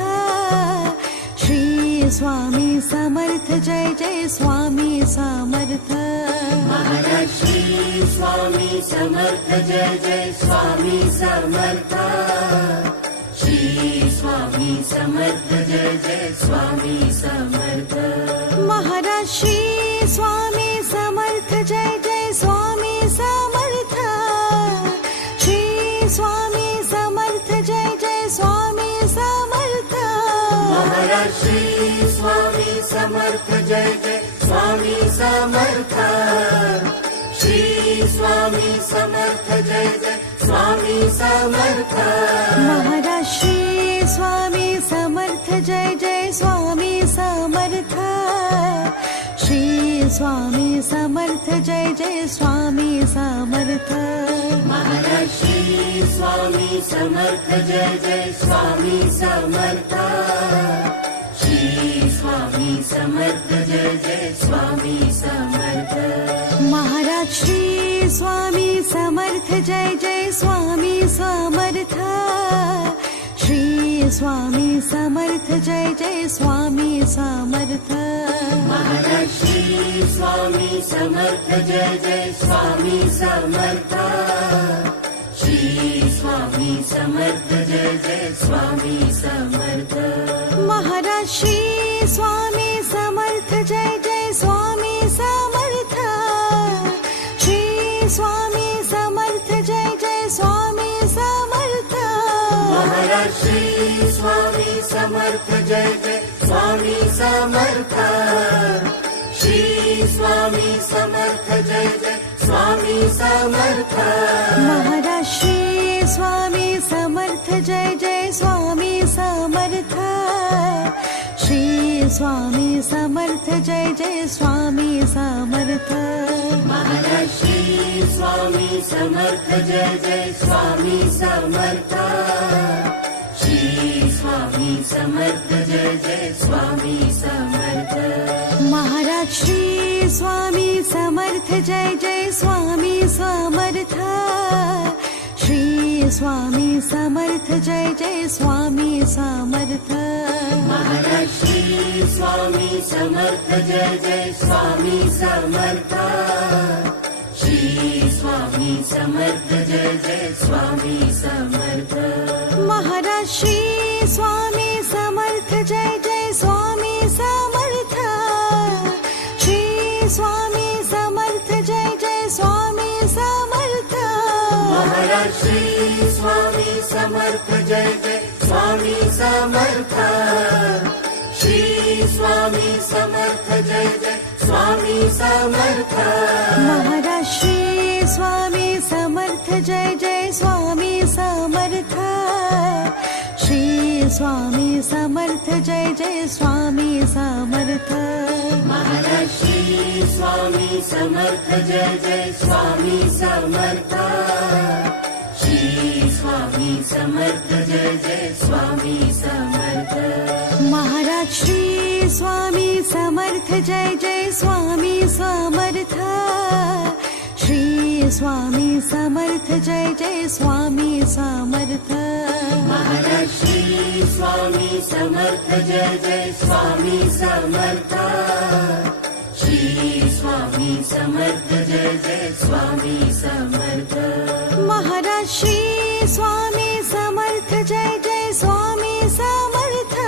श्री स्वामी समर्थ जय जय स्वामी समर्थ महाराज श्री स्वामी समर्थ जय जय स्वामी समर्थ श्री स्वामी समर्थ जय जय स्वामी समर्थ महाराज श्री स्वामी समर्थ जय जय स्वामी समर्थ श्री स्वामी समर्थ जय जय स्वामी समर्थ महाराज श्री स्वामी समर्थ जय जय स्वामी समर्थ श्री स्वामी समर्थ जय जय स्वामी समर्थ महाराज श्री स्वामी समर्थ जय जय स्वामी समर्थ श्री स्वामी समर्थ जय जय स्वामी समर्थ महाराज श्री स्वामी समर्थ जय जय स्वामी समर्थ श्री स्वामी समर्थ जय जय स्वामी समर्थ महाराज श्री स्वामी समर्थ जय जय स्वामी समर्थ श्री स्वामी समर्थ जय जय स्वामी समर्थ महाराज श्री स्वामी समर्थ जय जय स्वामी समर्थ श्री स्वामी समर्थ जय जय स्वामी समर्थ महाराज श्री स्वामी समर्थ जय जय स्वामी समर्थ श्री स्वामी समर्थ जय जय स्वामी समर्थ महाराज श्री स्वामी समर्थ जय जय स्वामी समर्थ श्री स्वामी समर्थ जय जय स्वामी समर्थ महाराज श्री स्वामी समर्थ जय जय स्वामी समर्थ श्री स्वामी समर्थ जय जय स्वामी समर्थ महाराज श्री स्वामी समर्थ जय जय स्वामी समर्थ श्री स्वामी समर्थ जय जय स्वामी समर्थ महाराज श्री स्वामी समर्थ जय जय स्वामी समर्थ श्री स्वामी समर्थ जय जय स्वामी समर्थ महाराज श्री स्वामी समर्थ जय जय स्वामी समर्थ श्री स्वामी समर्थ जय जय स्वामी समर्थ महाराज श्री स्वामी समर्थ जय जय स्वामी समर्थ श्री स्वामी समर्थ जय जय स्वामी समर्थ महाराज श्री स्वामी समर्थ जय जय स्वामी समर्थ श्री स्वामी समर्थ जय जय स्वामी समर्थ महाराज श्री स्वामी समर्थ जय जय स्वामी समर्थ श्री स्वामी समर्थ जय जय स्वामी समर्थ महाराज श्री स्वामी समर्थ जय जय स्वामी समर्थ श्री स्वामी समर्थ जय जय स्वामी समर्थ महाराज श्री स्वामी समर्थ जय जय स्वामी समर्थ श्री स्वामी समर्थ जय जय स्वामी समर्थ महाराज श्री स्वामी समर्थ जय जय स्वामी समर्थ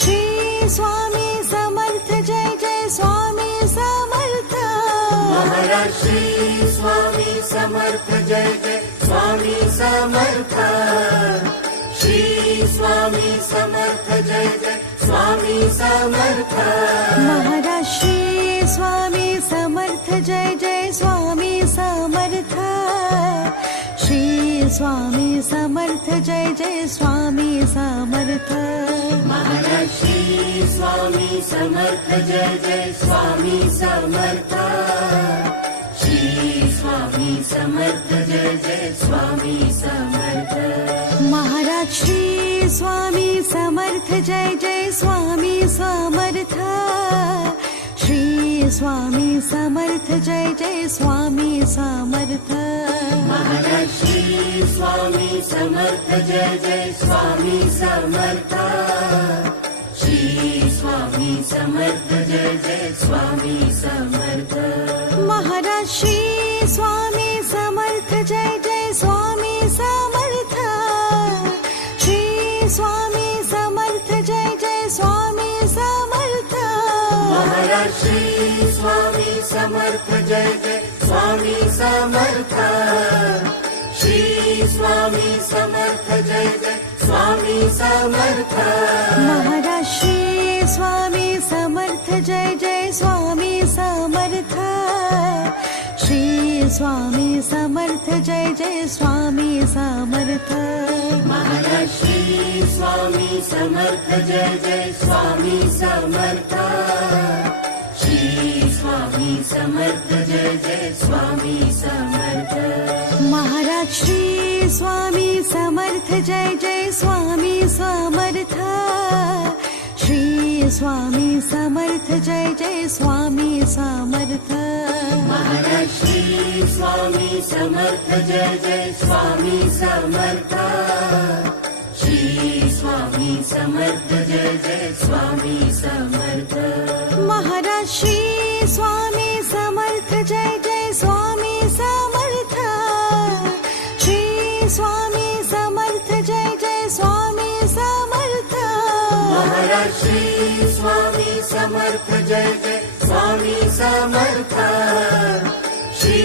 श्री स्वामी समर्थ जय जय स्वामी समर्थ महाराज श्री स्वामी समर्थ जय जय स्वामी समर्थ श्री स्वामी समर्थ जय जय स्वामी समर्थ महाराज श्री स्वामी समर्थ जय जय स्वामी समर्थ श्री स्वामी समर्थ जय जय स्वामी समर्थ महाराज श्री स्वामी समर्थ जय जय स्वामी समर्थ श्री स्वामी समर्थ जय जय स्वामी समर्थ महाराज श्री स्वामी समर्थ जय जय स्वामी समर्थ श्री स्वामी समर्थ जय जय स्वामी समर्थ महाराज श्री स्वामी समर्थ जय जय स्वामी समर्थ श्री स्वामी समर्थ जय जय स्वामी समर्थ महाराज श्री स्वामी समर्थ जय जय स्वामी समर्थ श्री स्वामी समर्थ जय जय स्वामी समर्थ महाराज श्री स्वामी समर्थ जय जय स्वामी समर्थ श्री स्वामी समर्थ जय जय स्वामी समर्थ महाराज श्री स्वामी समर्थ जय जय स्वामी समर्थ श्री स्वामी समर्थ जय जय स्वामी समर्थ महाराज श्री स्वामी समर्थ जय जय स्वामी समर्थ श्री स्वामी समर्थ जय जय स्वामी समर्थ महाराज श्री स्वामी समर्थ जय जय स्वामी समर्थ श्री स्वामी समर्थ जय जय स्वामी समर्थ महाराज श्री स्वामी समर्थ जय जय स्वामी समर्थ श्री स्वामी समर्थ जय जय स्वामी समर्थ महाराज श्री स्वामी समर्थ जय जय स्वामी समर्थ श्री समर्थ जय जय स्वामी समर्थ महाराज श्री स्वामी समर्थ जय जय स्वामी समर्थ श्री स्वामी समर्थ जय जय स्वामी समर्थ महाराज श्री स्वामी समर्थ जय जय स्वामी समर्थ श्री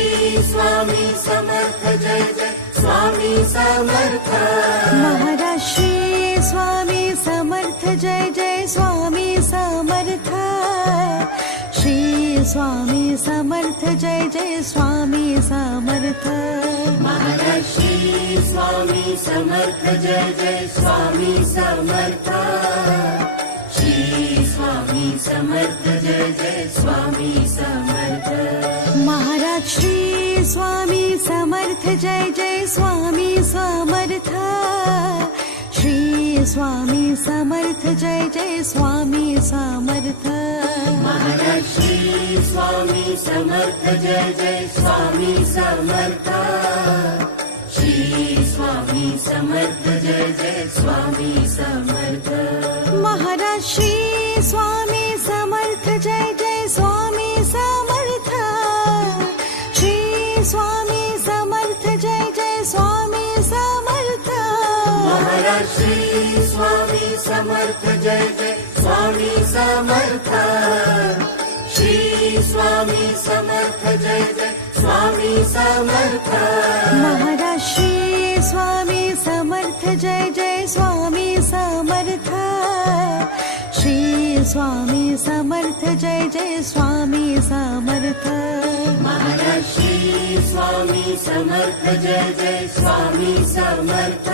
स्वामी समर्थ जय जय स्वामी समर्थ महाराज श्री स्वामी समर्थ जय जय स्वामी समर्थ श्री स्वामी समर्थ जय जय स्वामी समर्थ महाराज श्री स्वामी समर्थ जय जय स्वामी समर्थ श्री स्वामी समर्थ जय जय स्वामी समर्थ महाराज श्री स्वामी समर्थ जय जय स्वामी समर्थ श्री स्वामी समर्थ जय जय स्वामी समर्थ महाराज श्री स्वामी समर्थ जय जय स्वामी समर्थ श्री स्वामी समर्थ जय जय स्वामी समर्थ महाराज श्री स्वामी समर्थ जय जय स्वामी समर्थ श्री स्वामी समर्थ जय जय स्वामी समर्थ महाराज श्री स्वामी समर्थ जय जय स्वामी समर्थ श्री स्वामी समर्थ जय जय स्वामी समर्थ महाराज श्री स्वामी समर्थ जय जय स्वामी समर्थ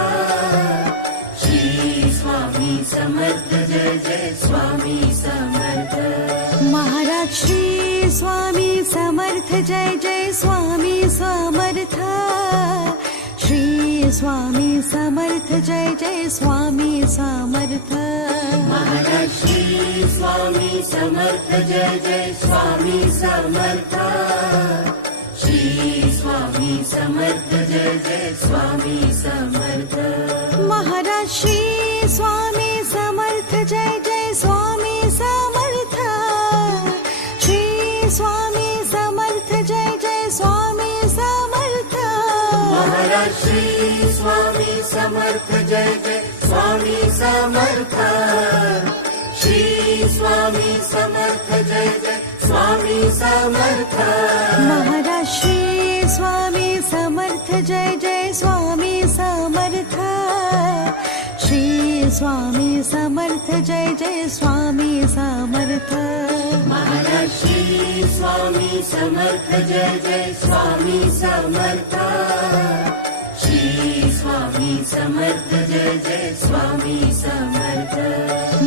श्री स्वामी समर्थ जय जय स्वामी समर्थ महाराज श्री स्वामी समर्थ जय जय स्वामी समर्थ श्री स्वामी समर्थ जय जय स्वामी समर्थ महाराज श्री स्वामी समर्थ जय जय स्वामी समर्थ श्री स्वामी समर्थ जय जय स्वामी समर्थ महाराज श्री स्वामी समर्थ जय जय स्वामी समर्थ श्री स्वामी समर्थ जय जय स्वामी समर्थ महाराज श्री स्वामी समर्थ जय जय स्वामी समर्थ श्री स्वामी समर्थ जय जय स्वामी समर्थ महाराज श्री स्वामी समर्थ जय जय स्वामी समर्थ श्री स्वामी समर्थ जय जय स्वामी समर्थ महाराज श्री स्वामी समर्थ जय जय स्वामी समर्थ श्री स्वामी समर्थ जय जय स्वामी समर्थ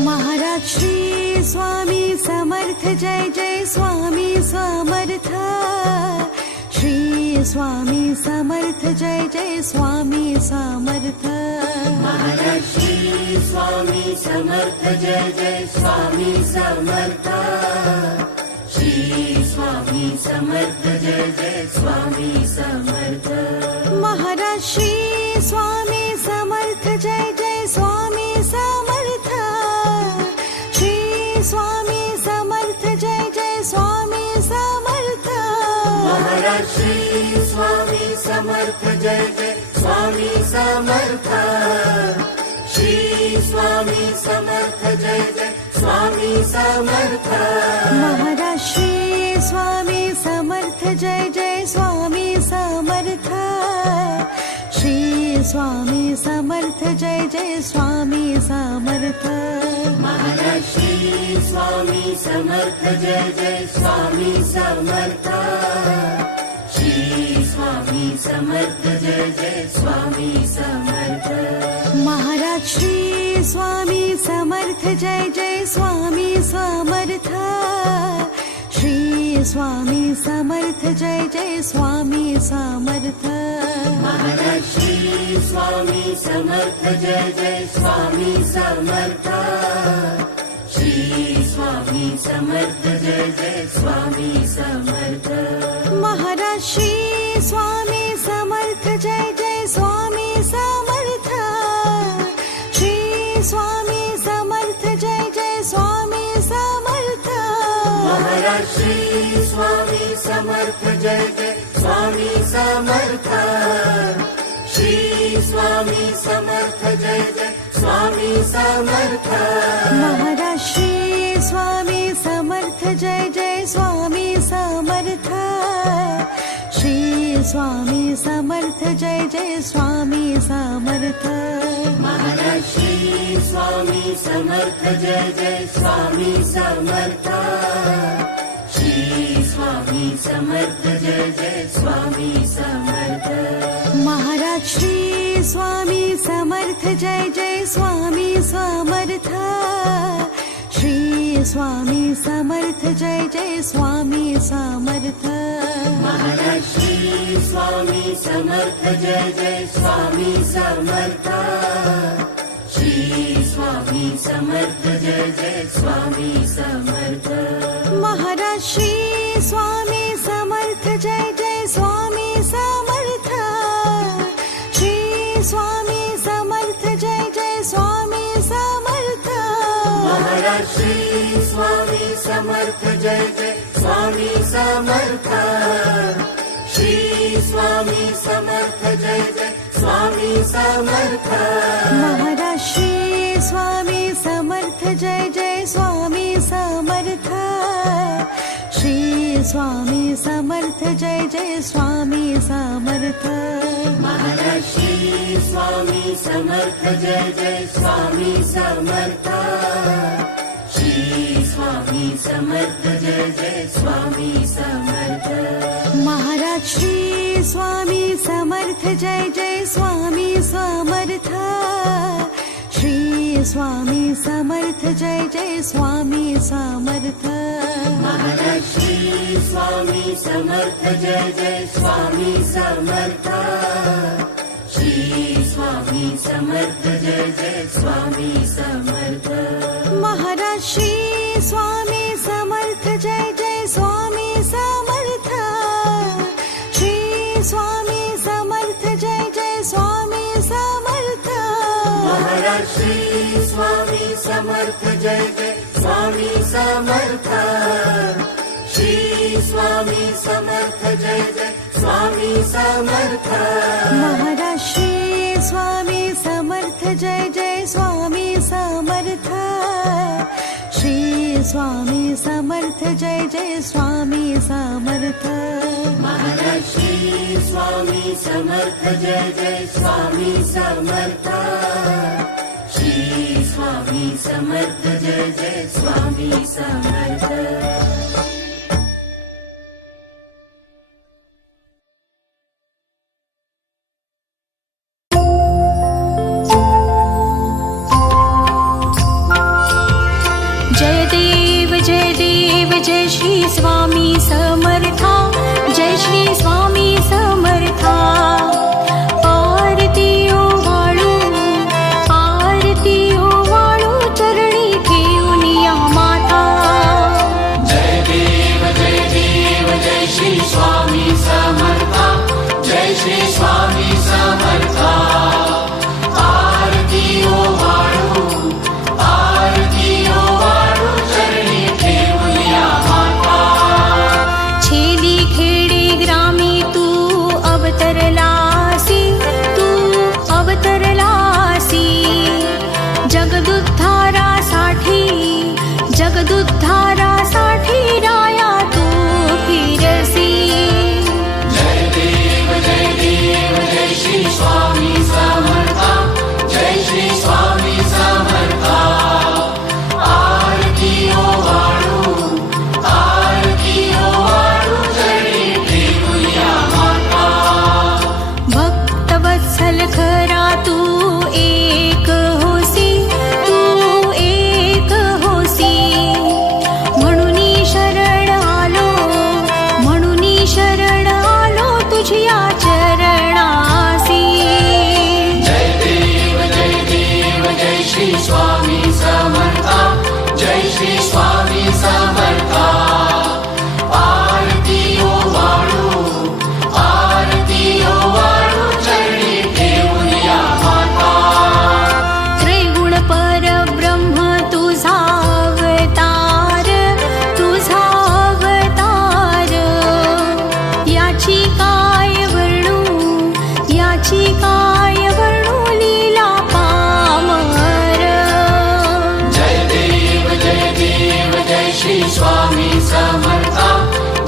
महाराज श्री स्वामी समर्थ जय जय स्वामी समर्थ श्री स्वामी समर्थ जय जय स्वामी समर्थ महाराज श्री स्वामी समर्थ जय जय स्वामी समर्थ श्री स्वामी समर्थ जय जय स्वामी समर्थ महाराज श्री स्वामी समर्थ जय जय स्वामी समर्थ श्री स्वामी समर्थ जय जय स्वामी समर्थ महाराज श्री स्वामी समर्थ जय जय स्वामी समर्थ श्री स्वामी समर्थ जय जय स्वामी समर्थ महाराज श्री स्वामी समर्थ जय जय स्वामी समर्थ श्री स्वामी समर्थ जय जय स्वामी समर्थ महाराज श्री स्वामी समर्थ जय जय स्वामी समर्थ श्री स्वामी समर्थ जय जय स्वामी समर्थ महाराज श्री स्वामी समर्थ जय जय स्वामी समर्थ श्री स्वामी समर्थ जय जय स्वामी समर्थ महाराज श्री स्वामी समर्थ जय जय स्वामी समर्थ श्री स्वामी समर्थ जय जय स्वामी समर्थ महाराज श्री स्वामी समर्थ जय जय स्वामी समर्थ श्री स्वामी समर्थ जय जय स्वामी समर्थ महाराज श्री स्वामी समर्थ जय जय स्वामी समर्थ श्री स्वामी महाराज श्री स्वामी समर्थ जय जय स्वामी समर्थ श्री स्वामी समर्थ जय जय स्वामी समर्थ महाराज श्री स्वामी समर्थ जय जय स्वामी समर्थ श्री स्वामी समर्थ जय जय स्वामी समर्थ महाराज श्री स्वामी समर्थ जय जय स्वामी समर्थ श्री स्वामी समर्थ जय जय स्वामी समर्थ महाराज श्री स्वामी समर्थ जय जय स्वामी समर्थ श्री स्वामी समर्थ जय जय स्वामी समर्थ महाराज श्री स्वामी समर्थ जय जय स्वामी समर्थ श्री स्वामी समर्थ जय जय स्वामी समर्थ महाराज श्री स्वामी समर्थ जय जय स्वामी समर्थ श्री स्वामी समर्थ जय जय स्वामी समर्थ महाराज श्री स्वामी समर्थ जय जय स्वामी समर्थ श्री स्वामी समर्थ जय जय स्वामी समर्थ महाराज श्री स्वामी समर्थ जय जय स्वामी समर्थ श्री स्वामी समर्थ जय जय स्वामी समर्थ महाराज श्री स्वामी समर्थ जय जय स्वामी समर्थ श्री स्वामी समर्थ जय जय स्वामी समर्थ महाराज श्री स्वामी समर्थ जय जय स्वामी समर्थ श्री स्वामी समर्थ जय जय स्वामी समर्थ महाराज श्री स्वामी समर्थ जय जय स्वामी समर्थ श्री स्वामी समर्थ जय जय स्वामी समर्थ महाराज श्री स्वामी समर्थ जय जय स्वामी समर्थ श्री स्वामी समर्थ जय जय स्वामी समर्थ महाराज श्री स्वामी समर्थ जय जय स्वामी समर्थ श्री स्वामी समर्थ जय जय स्वामी समर्थ महाराज श्री स्वामी समर्थ जय जय स्वामी समर्थ श्री स्वामी समर्थ जय जय स्वामी समर्थ महाराज श्री स्वामी समर्थ जय जय स्वामी समर्थ श्री स्वामी समर्थ जय जय स्वामी समर्थ जय देव जय श्री स्वामी समर्था जय श्री स्वामी समर्था आरती ओवाळू चरणी घेऊन या माता जय देव जय श्री स्वामी समर्था जय श्री स्वामी समर्था आरती ओवाळू चरणी घेऊन या माता छेली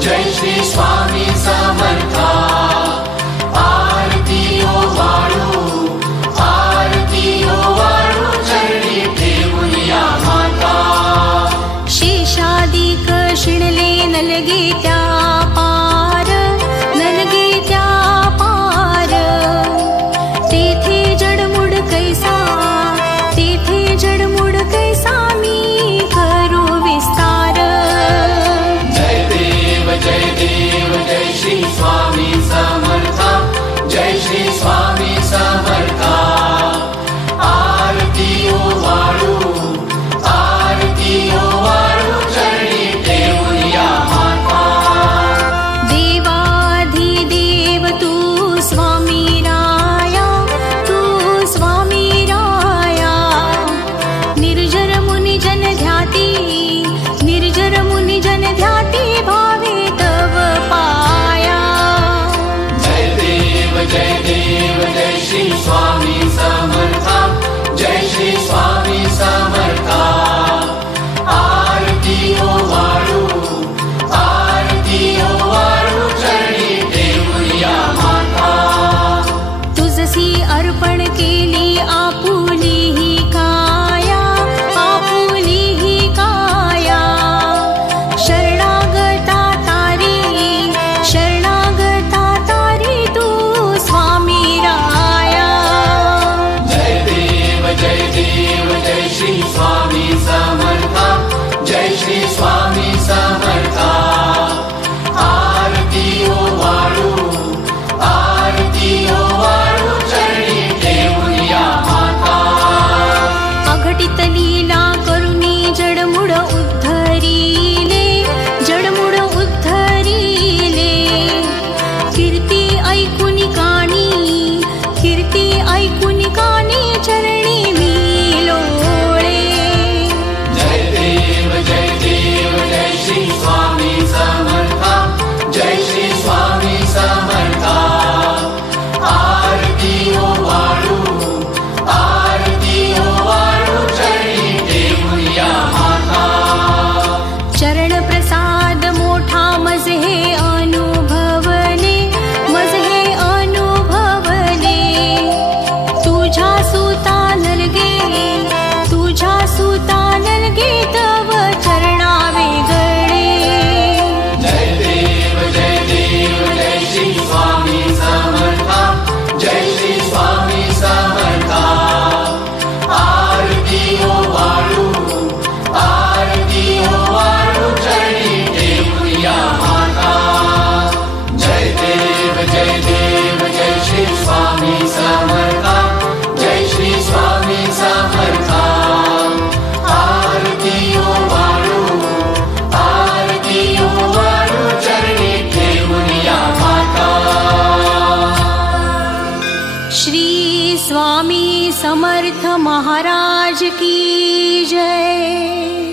जय श्री स्वामी समर्था आरती ओवाळू चरणी ठेवूया माता शेषादिक शिणले नलगे त्या पार तेथे जडमुड कैसा मी करू विस्तार जय देव जय श्री स्वामी समर्था जय श्री स्वामी समर्था आरती ओवाळू चरणी ठेवूया माता देवाधिदेव तू स्वामी राया निर्जर मुनि जन ध्याती भावे तव पाया जय देव जय श्री स्वामी समर्था जय श्री स्वामी समर्था आरती ओवाळू चरणी ठेवूया माता तुझसी अर्पण केली आपुली ही काया शरणागता तारी तू स्वामी राया जय देव जय श्री स्वामी समर्था जय श्री स्वामी समर्था आरती ओवाळू चरणी ठेवूया माता अघटित लीला करुणी जडमुड उद्धरिले कीर्ती ऐकुनी कानी चरणी मी लोळे जय देव जय श्री स्वामी समर्था जय श्री स्वामी समर्था आरती ओवाळू चरणी ठेवूया माता चरण प्रसाद मोठा मज हे अनुभवले तुझ्या सुता नलगे तव चरणा वेगळे जय देव जय श्री स्वामी समर्था जय श्री स्वामी समर्था आरती ओवाळू चरणी ठेवूया माता जय देव जय श्री स्वामी समर्था जय श्री स्वामी समर्था आरती ओवाळू चरणी ठेवूया माता श्री स्वामी समर्थ महाराज की जय।